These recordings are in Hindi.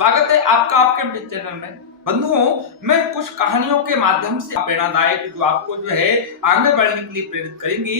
स्वागत है आपका आपके अपने चैनल में। बंधुओं, मैं कुछ कहानियों के माध्यम से प्रेरणादायक जो आपको जो है आगे बढ़ने के लिए प्रेरित करेंगी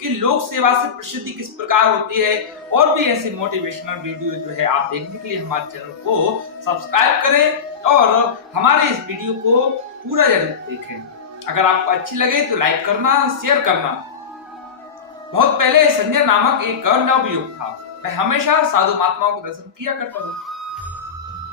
कि लोक सेवा से प्रसिद्धि किस प्रकार होती है। और भी ऐसी मोटिवेशनल वीडियो जो है आप देखने के लिए हमारे चैनल को सब्सक्राइब करें और हमारे इस वीडियो को पूरा जरूर देखें। अगर आपको अच्छी लगे तो लाइक करना, शेयर करना। बहुत पहले संजय नामक एक नवयुवक था। वह हमेशा साधु महात्माओं के दर्शन किया करता था।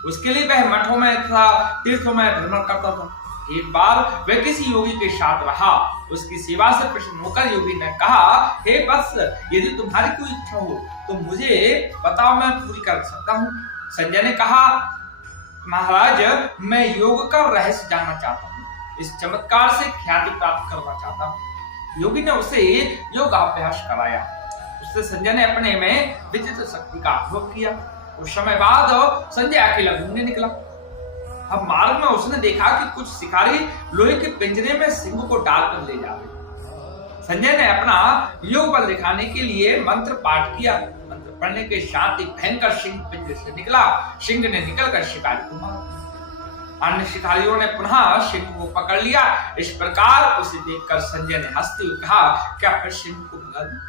उसके लिए वह मठों में तथा तीर्थों में भ्रमण करता था। एक बार वह किसी योगी के साथ रहा। उसकी सेवा से प्रसन्न होकर योगी ने कहा, हे वत्स, यदि तुम्हारी कोई इच्छा हो तो मुझे बताओ, मैं पूरी कर सकता हूँ। संजय ने कहा, महाराज, मैं योग का रहस्य जानना चाहता हूँ। इस चमत्कार से ख्याति प्राप्त करना चाहता हूँ। योगी ने उसे योगाभ्यास कराया। उससे संजय ने अपने में विचित्र शक्ति का अनुभव किया। कुछ समय बाद संजय अकेला घूमने निकला। अब मार्ग में उसने देखा कि कुछ शिकारी लोहे के पिंजरे में सिंह को डालकर ले जा रहे। संजय ने अपना योग बल दिखाने के लिए मंत्र पाठ किया। मंत्र पढ़ने के साथ ही भयंकर सिंह पिंजरे से निकला। सिंह ने निकलकर शिकारी को मारा। अन्य शिकारियों ने पुनः सिंह को पकड़ लिया। इस प्रकार उसे देखकर संजय ने हंसते हुए कहा, क्या फिर सिंह को भगा दूं?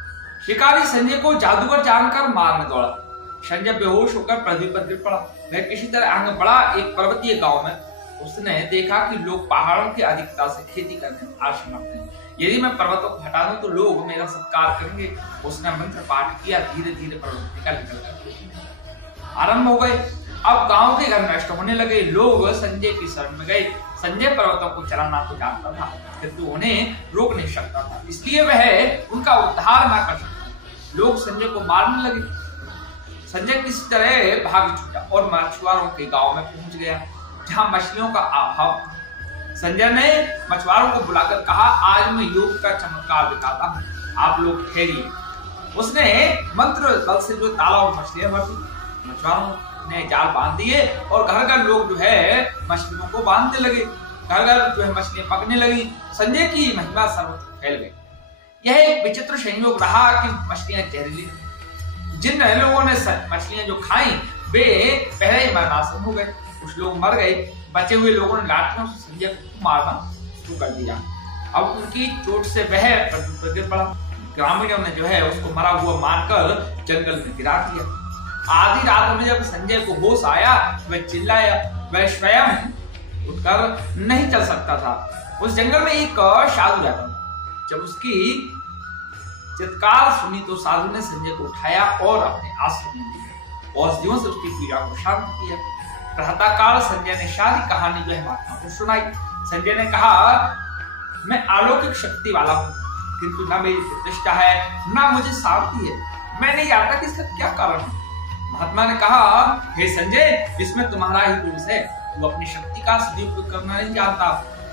शिकारी संजय को जादूगर जानकर मारने दौड़ा। संजय बेहोश होकर पृथ्वी पर गिर पड़ा। वह किसी तरह आगे बढ़ा। एक पर्वतीय गांव में उसने देखा कि लोग पहाड़ों की अधिकता से खेती करने में असमर्थ हैं। यदि मैं पर्वतों को हटा दूं तो लोग मेरा सत्कार करेंगे। उसने मंत्र पाठ किया। धीरे धीरे पर्वत निकल आरंभ हो गए। अब गांव के घर नष्ट होने लगे। लोग संजय की शरण में गए। संजय पर्वतों को चलाना तो जानता था, किंतु उन्हें रोक नहीं सकता था, इसलिए वह उनका उद्धार न कर सकता। लोग संजय को मारने लगे। संजय किसी तरह भाग छूटा और मछुआरों के गांव में पहुंच गया, जहां मछलियों का अभाव था। संजय ने मछुआरों को बुलाकर कहा, आज मैं योग का चमत्कार दिखाता हूं, आप लोग ठहरिए। उसने मंत्र बल से जो तालाब में मछलियां भर दी। मछुआरों ने जाल बांध दिए और घर घर लोग जो है मछलियों को बांधने लगे। घर घर जो है मछलियां पकने लगी। संजय की महिमा सर्वत्र फैल गई। यह एक विचित्र संयोग रहा कि मछलियां जहरीली। जिन लोगों ने मछलियां जो खाई वे पहले ही मरनासन हो गए। कुछ लोग मर गए। बचे हुए लोगों ने लाठियों से संजय को मारना शुरू कर दिया। अब उनकी चोट से वह पृथ्वी पर गिर पड़ा। ग्रामीणों ने जो है उसको मरा हुआ मानकर जंगल में गिरा दिया। आधी रात में जब संजय को होश आया, वह चिल्लाया। वह स्वयं उठकर नहीं चल सकता था। उस जंगल में एक साधु रहता था। जब उसकी चित्कार सुनी तो साधु ने संजय को उठाया और अपने आश्रम में लिया। औषधियों से उसकी पीड़ा को शांत किया। प्रातःकाल संजय ने सारी कहानी जो है महात्मा को सुनाई। संजय ने कहा, मैं अलौकिक शक्ति वाला हूँ, किंतु न मेरी प्रतिष्ठा है, न मुझे शांति है। मैं नहीं जानता कि इसका क्या कारण है। महात्मा ने कहा, हे संजय, इसमें तुम्हारा ही दोष है। तू अपनी शक्ति का सदुपयोग करना नहीं जानता।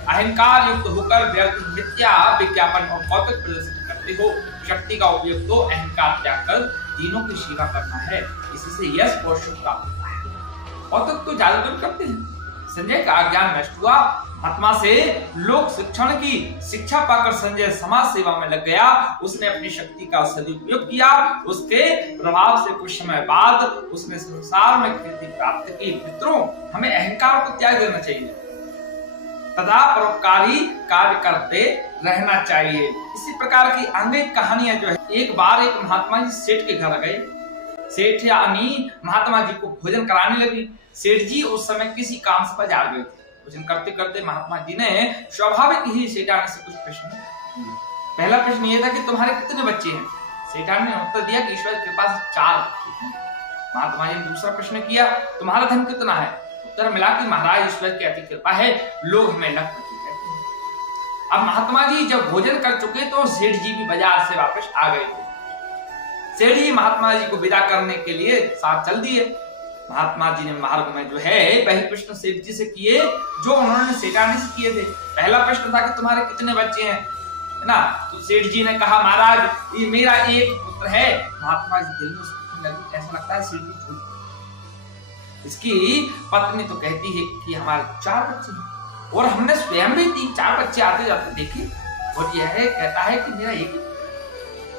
अहंकार युक्त होकर व्यर्थ मिथ्या विज्ञापन और कौतुक प्रदर्शित करते हो। शक्ति का उपयोग तो अहंकार त्याग कर तीनों की सेवा करना है। इससे यश और सुख प्राप्त होता है। कौतुक तो जादूगर करते हैं। संजय का अज्ञान नष्ट हुआ। महात्मा से लोक शिक्षण की शिक्षा पाकर संजय समाज सेवा में लग गया। उसने अपनी शक्ति का सदुपयोग किया। उसके प्रभाव से कुछ समय बाद उसने संसार में कीर्ति प्राप्त की। मित्रों, हमें अहंकार को त्याग देना चाहिए तथा परोपकारी कार्य करते रहना चाहिए। इसी प्रकार की अनेक कहानियां जो है। एक बार एक महात्मा जी सेठ के घर गए। सेठ यानी महात्मा जी को भोजन कराने लगी। सेठ जी उस समय किसी काम से बाजार गए थे। भोजन करते करते महात्मा जी ने स्वाभाविक ही सेठानी से कुछ प्रश्न किए। पहला प्रश्न यह था कि तुम्हारे कितने बच्चे हैं? सेठानी ने उत्तर दिया कि ईश्वर के पास 4 बच्चे हैं। महात्मा जी ने दूसरा प्रश्न किया, तुम्हारा धन कितना है? उत्तर मिला कि महाराज, ईश्वर की अति कृपा है, लोग हमें लखपति कहते हैं। अब महात्मा जी जब भोजन कर चुके तो सेठ जी भी बाजार से वापस आ गए थे। सेठ जी महात्मा जी को विदा करने के लिए साथ चल दिए। महात्मा जी ने मार्ग में जो है वही प्रश्न सेठ जी से किए जो उन्होंने सेठानी से किए थे। पहला प्रश्न था कि तुम्हारे कितने बच्चे हैं, है ना? तो सेठ जी ने कहा, महाराज, ये मेरा एक पुत्र है। महात्मा जी दिल में सोचने लगे, ऐसा लगता है सेठ जी झूठ। इसकी पत्नी तो कहती है कि हमारे 4 बच्चे हैं और हमने स्वयं भी 3-4 बच्चे आते जाते देखे, और यह कहता है कि मेरा एक।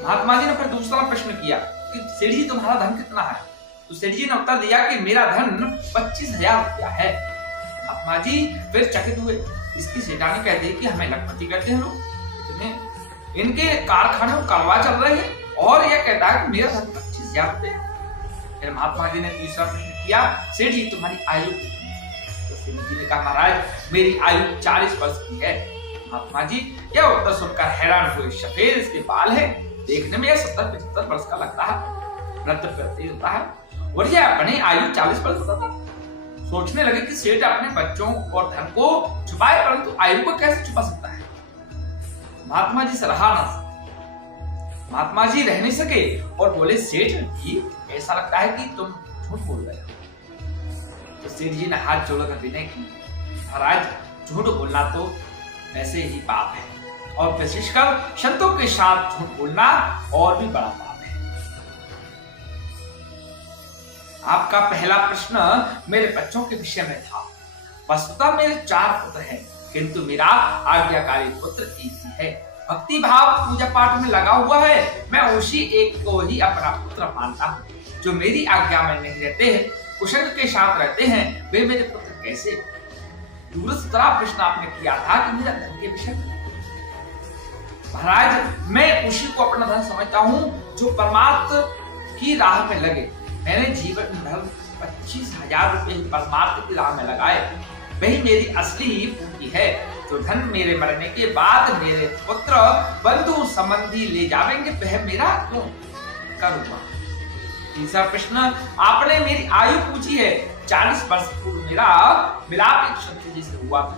महात्मा जी ने फिर दूसरा प्रश्न किया कि सेठ जी तुम्हारा धन कितना है? तो सेठ जी ने उत्तर दिया कि मेरा धन 25,000 रुपया है। महात्मा जी फिर चकित हुए। इसकी सेठानी कहती है कि हमें लखपति कहते हैं लोग, इनके कारखाने में करवा चल रहे हैं और यह कहता है कि मेरा धन 25,000 रुपया। फिर महात्मा जी ने तीसरा प्रश्न किया, सेठ जी तुम्हारी आयु कितनी है? तो सेठ जी ने कहा, महाराज मेरी आयु 40 वर्ष की है। महात्मा जी यह उत्तर सुनकर हैरान हुए। सफेद इसके बाल है, देखने में यह 70-75 वर्ष का लगता है, वृद्ध प्रतीत होता है, और यह अपनी आयु 40 वर्ष बताता। सोचने लगे कि सेठ अपने बच्चों और धन को छुपाए, परंतु आयु को कैसे छुपा सकता है। महात्मा जी से रहा ना सके, महात्मा जी रह नहीं सके और बोले, सेठ जी ऐसा लगता है कि तुम झूठ बोल रहे हो। तो सेठ जी ने हाथ जोड़कर विनय की, महाराज झूठ बोलना तो ऐसे ही पाप है, और विशेषकर संतों के साथ झूठ बोलना और भी बड़ा पाप है। आपका पहला प्रश्न मेरे बच्चों के विषय में था। वस्तुतः मेरे 4 पुत्र हैं, किंतु मेरा आज्ञाकारी पुत्र एक ही है। भक्ति भाव पूजा पाठ में लगा हुआ है। मैं उसी एक को ही अपना पुत्र मानता हूँ। जो मेरी आज्ञा में नहीं रहते हैं, कुशल के साथ रहते हैं, वे मेरे पुत्र कैसे? दूसरा प्रश्न आपने किया था कि मेरा धन के विषय में। महाराज मैं उसी को अपना धन समझता हूँ जो परमात्मा की राह में लगे। मैंने जीवन भर 25,000 रुपए परमात्मा की राह में लगाए, वही मेरी असली पूंजी है। जो धन मेरे मरने के बाद मेरे पुत्र बंधु संबंधी ले जावेंगे, वह मेरा क्यों करूंगा? तीसरा प्रश्न आपने मेरी आयु पूछी है। 40 वर्ष पूर्व मेरा मिलाप एक क्षत्रिय जी से हुआ था।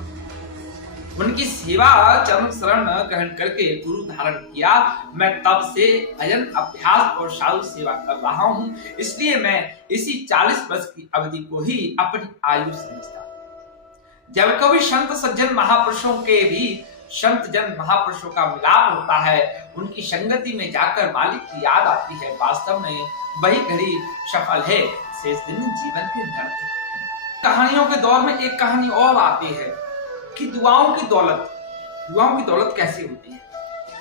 उनकी सेवा चरण शरण ग्रहण करके गुरु धारण किया। मैं तब से भजन अभ्यास और साधु सेवा कर रहा हूँ, इसलिए मैं इसी 40 वर्ष की अवधि को ही अपनी आयु समझता हूँ। जब कभी संत सज्जन महापुरुषों के भी संत जन महापुरुषों का मिलाप होता है, उनकी संगति में जाकर मालिक की याद आती है। वास्तव में वही घड़ी सफल है। शेष दिन जीवन के व्यर्थ। कहानियों के दौर में एक कहानी और आती है कि दुआओं की दौलत कैसी होती है।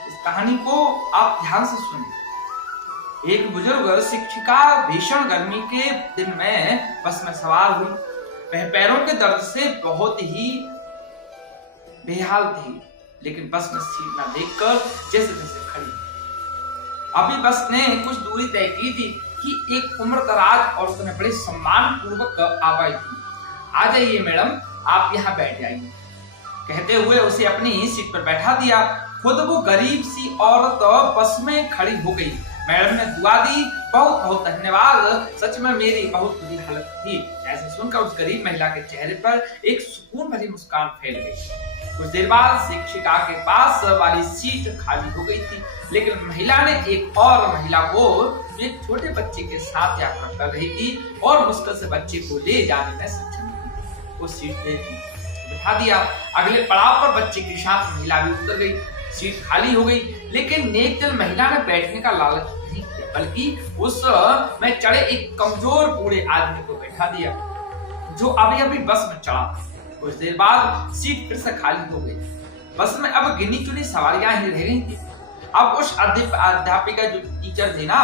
इस कहानी को आप ध्यान से सुनिए। एक बुजुर्ग शिक्षिका भीषण गर्मी के दिन में बस में सवार हुई। वह पैरों के दर्द से बहुत ही बेहाल थी, लेकिन बस में सीट न देखकर जैसे तैसे खड़ी। अभी बस ने कुछ दूरी तय की थी कि एक उम्र दराज और उसने बड़े सम्मान पूर्वक आवाज दी, आ जाइए मैडम, आप यहाँ बैठ जाइए। कहते हुए उसे अपनी सीट पर बैठा दिया। खुद वो गरीब सी औरत बस में खड़ी हो गई। मैडम ने दुआ दी, बहुत बहुत धन्यवाद, सच में मेरी बहुत बुरी हालत थी। ऐसे सुनकर उस गरीब महिला के चेहरे पर एक सुकून भरी मुस्कान फैल गई। कुछ देर बाद शिक्षिका के पास वाली सीट खाली हो गई थी, लेकिन महिला ने एक और महिला को एक छोटे बच्चे के साथ यात्रा कर रही थी और मुश्किल से बच्चे को ले जाने में सक्षम थी, वो सीट दे दी, बिठा दिया। अगले पड़ाव पर बच्चे के साथ महिला भी उतर गई। सीट खाली हो गई, लेकिन नेक दिल महिला ने बैठने का लालच नहीं किया, बल्कि उस में चढ़े एक कमजोर बूढ़े आदमी को बैठा दिया जो अभी अभी बस में चढ़ा था। कुछ देर बाद सीट फिर से खाली हो गई। बस में अब गिनी चुनी सवारियां ही रह गई थी। अब उस अध्यापिका जो टीचर थी ना,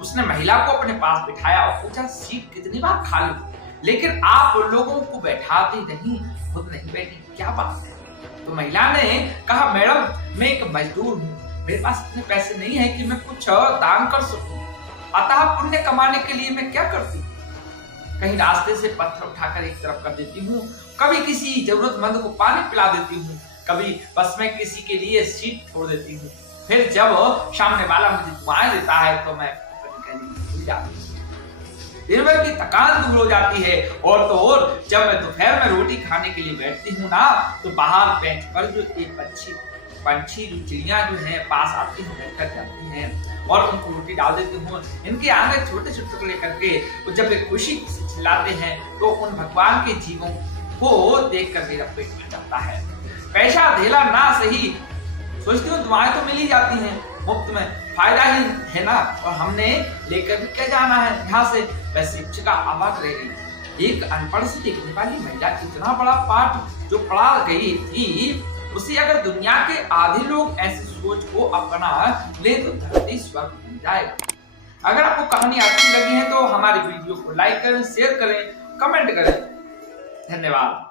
उसने महिला को अपने पास बिठाया और पूछा, सीट कितनी बार खाली, लेकिन आप लोगों को बैठाते नहीं, खुद नहीं बैठी, क्या बात है? तो महिला ने कहा, मैडम मैं एक मजदूर हूँ, मेरे पास इतने पैसे नहीं है कि मैं कुछ दान कर सकूं, अतः पुण्य कमाने के लिए मैं क्या करती हूँ, कहीं रास्ते से पत्थर उठाकर एक तरफ कर देती हूँ, कभी किसी जरूरतमंद को पानी पिला देती हूँ, कभी बस में किसी के लिए सीट छोड़ देती हूँ। फिर जब सामने वाला मुझे दुआएं देता है तो मैं भूल जाती हूँ। दिन भर की थकान दूर हो जाती है। और तो और जब मैं दोपहर में रोटी खाने के लिए बैठती हूँ ना, तो बाहर बेंच पर जो एक पंछी जो चिड़िया जो है पास आती है, बैठकर जाती हैं और उनको रोटी डाल देती हूँ। इनके आगे छोटे छोटे टुकड़े करके जब वे खुशी से चिल्लाते हैं तो उन भगवान के जीवों को देखकर मेरा पेट भर जाता है। पैसा धेला ना सही, सोचती हूँ दुआएं तो मिल ही जाती हैं मुफ्त में, फायदा ही है ना, और हमने लेकर भी क्या जाना है यहाँ से। वह शिक्षिका अवाक रह गई। एक अनपढ़ से दिखने वाली महिला इतना बड़ा पाठ जो पढ़ा गई थी, उसे अगर दुनिया के आधे लोग ऐसी सोच को अपना ले तो धरती स्वर्ग बन जाएगा। अगर आपको कहानी अच्छी लगी है तो हमारी वीडियो को लाइक करें, शेयर करें, कमेंट करें। धन्यवाद।